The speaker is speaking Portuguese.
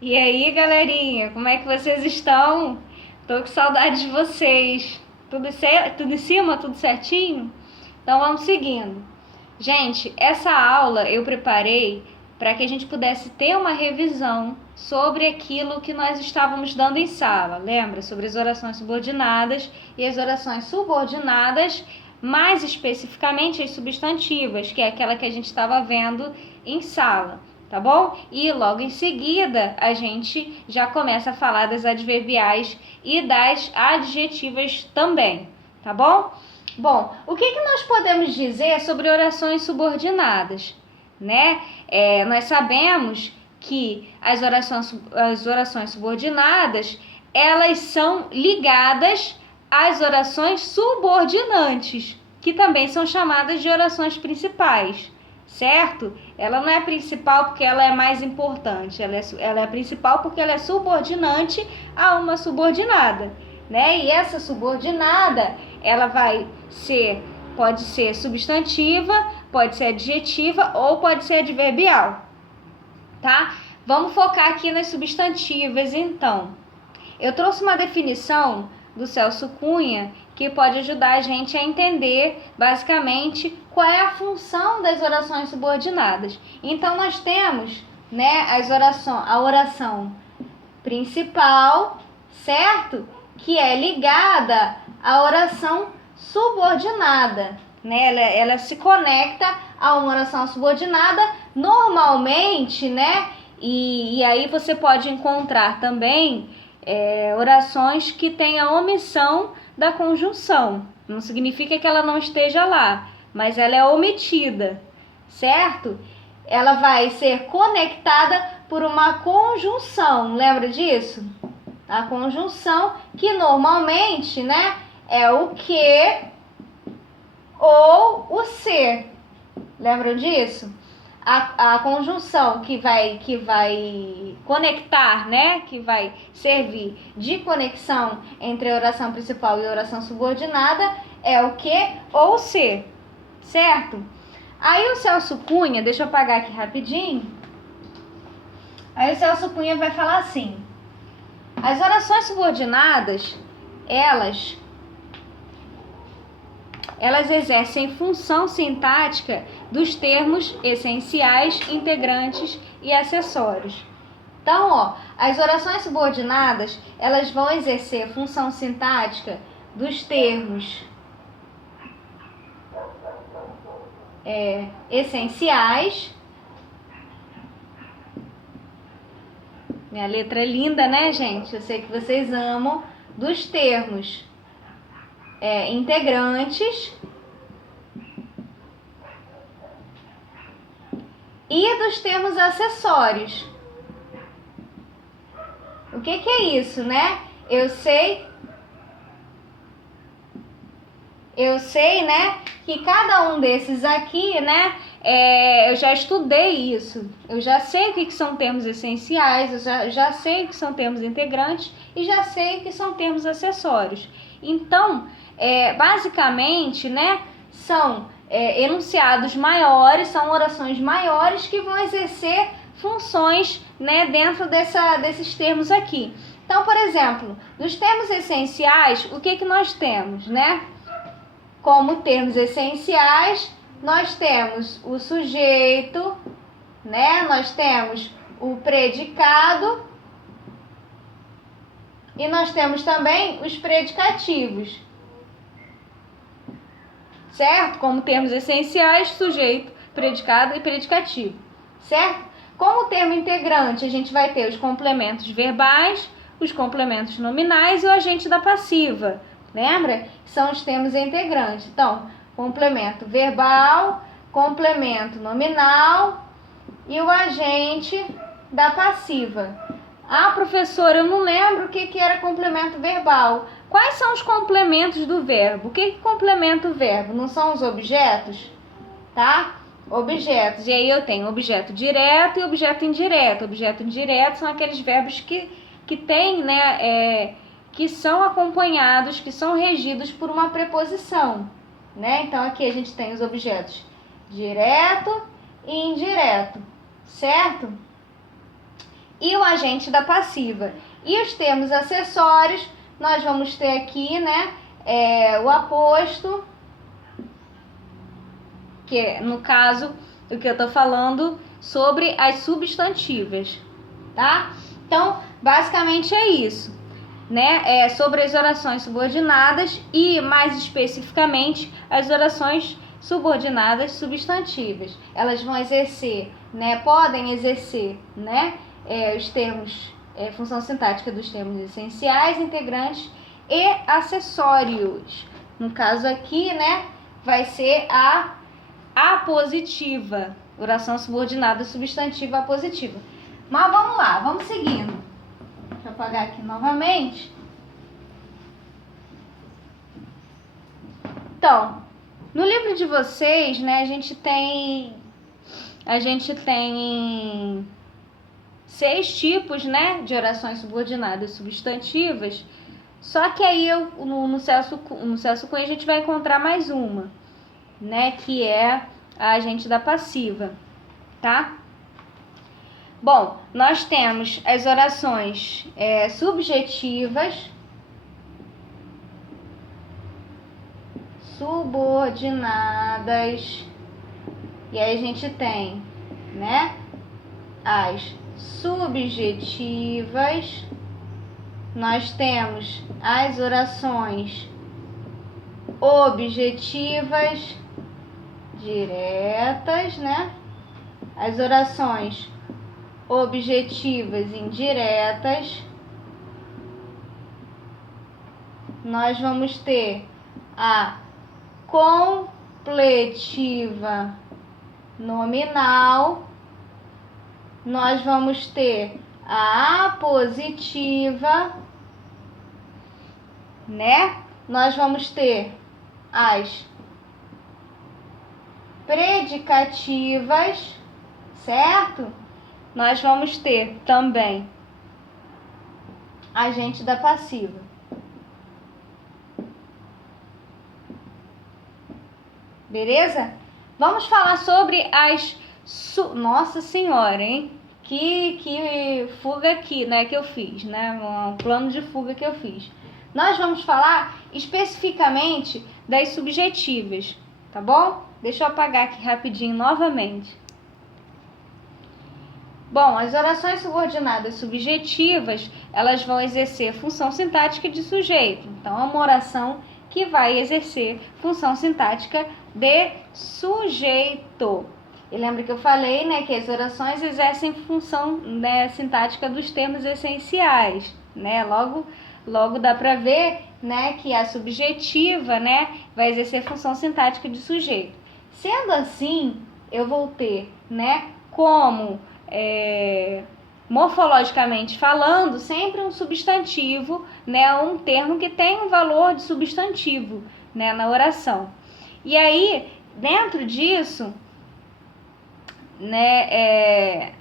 E aí, galerinha, como é que vocês estão? Tô com saudade de vocês. Tudo em cima? Tudo certinho? Então vamos seguindo. Gente, essa aula eu preparei para que a gente pudesse ter uma revisão sobre aquilo que nós estávamos dando em sala. Lembra? Sobre as orações subordinadas e as orações subordinadas, mais especificamente as substantivas, que é aquela que a gente estava vendo em sala. Tá bom? E logo em seguida a gente já começa a falar das adverbiais e das adjetivas também, tá bom? Bom, o que nós podemos dizer sobre orações subordinadas, né? Nós sabemos que as orações subordinadas, elas são ligadas às orações subordinantes, que também são chamadas de orações principais, certo? Ela não é principal porque ela é mais importante, ela é principal porque ela é subordinante a uma subordinada, né? E essa subordinada, ela pode ser substantiva, pode ser adjetiva ou pode ser adverbial, tá? Vamos focar aqui nas substantivas, então. Eu trouxe uma definição do Celso Cunha que pode ajudar a gente a entender, basicamente, qual é a função das orações subordinadas. Então, nós temos, né, a oração principal, certo? Que é ligada à oração subordinada, né? Ela se conecta a uma oração subordinada normalmente, né? E aí você pode encontrar também orações que têm a omissão da conjunção. Não significa que ela não esteja lá, mas ela é omitida, certo? Ela vai ser conectada por uma conjunção, lembra disso? A conjunção que normalmente, né, é o que ou o se. Lembram disso? A conjunção que vai conectar, né, que vai servir de conexão entre a oração principal e a oração subordinada é o que ou o se, certo? Aí o Celso Cunha, deixa eu apagar aqui rapidinho. Aí o Celso Cunha vai falar assim: as orações subordinadas, elas exercem função sintática dos termos essenciais, integrantes e acessórios. Então, ó, as orações subordinadas, elas vão exercer função sintática dos termos essenciais. Minha letra é linda, né, gente? Eu sei que vocês amam. Dos termos integrantes e dos termos acessórios. O que é isso, né? Eu sei, né, que cada um desses aqui, né, eu já estudei isso. Eu já sei o que são termos essenciais, eu já sei o que são termos integrantes e já sei o que são termos acessórios. Então, basicamente, né, são enunciados maiores, são orações maiores que vão exercer funções, né, dentro desses termos aqui. Então, por exemplo, nos termos essenciais, o que nós temos, né? Como termos essenciais, nós temos o sujeito, né? Nós temos o predicado e nós temos também os predicativos, certo? Como termos essenciais, sujeito, predicado e predicativo, certo? Como termo integrante, a gente vai ter os complementos verbais, os complementos nominais e o agente da passiva. Lembra? São os termos integrantes. Então, complemento verbal, complemento nominal e o agente da passiva. Ah, professora, eu não lembro o que era complemento verbal. Quais são os complementos do verbo? O que complementa o verbo? Não são os objetos? Tá? Objetos. E aí eu tenho objeto direto e objeto indireto. Objeto indireto são aqueles verbos que têm, né, que são acompanhados, que são regidos por uma preposição, né? Então aqui a gente tem os objetos direto e indireto, certo? e o agente da passiva. E os termos acessórios, nós vamos ter aqui, né, o aposto, que no caso, o que eu tô falando sobre as substantivas, tá? Então, basicamente é isso, né? Sobre as orações subordinadas e, mais especificamente, as orações subordinadas substantivas. Elas vão exercer, né? Podem exercer, né? Os termos, função sintática dos termos essenciais, integrantes e acessórios. No caso aqui, né? Vai ser a apositiva, oração subordinada substantiva apositiva. Mas vamos lá, vamos seguindo. Deixa eu apagar aqui novamente. Então, no livro de vocês, né, a gente tem 6 tipos, né, de orações subordinadas substantivas. Só que aí no Celso Cunha a gente vai encontrar mais uma, né, que é a agente da passiva, tá? Bom, nós temos as orações subjetivas, subordinadas, e aí a gente tem, né, as subjetivas, nós temos as orações objetivas diretas, né? As orações objetivas indiretas. Nós vamos ter a completiva nominal. Nós vamos ter a apositiva, né? Nós vamos ter as predicativas, certo? Nós vamos ter também agente da passiva. Beleza? Vamos falar sobre as... Nossa Senhora, hein? Que fuga aqui, né, que eu fiz, né? Um plano de fuga que eu fiz. Nós vamos falar especificamente das subjetivas, tá bom? Deixa eu apagar aqui rapidinho novamente. Bom, as orações subordinadas subjetivas, elas vão exercer função sintática de sujeito. Então, é uma oração que vai exercer função sintática de sujeito. E lembra que eu falei, né, que as orações exercem função, né, sintática dos termos essenciais, né? Logo dá para ver, né, que a subjetiva, né, vai exercer função sintática de sujeito. Sendo assim, eu vou ter, né, como morfologicamente falando, sempre um substantivo, né, um termo que tem um valor de substantivo, né, na oração. E aí, dentro disso, né,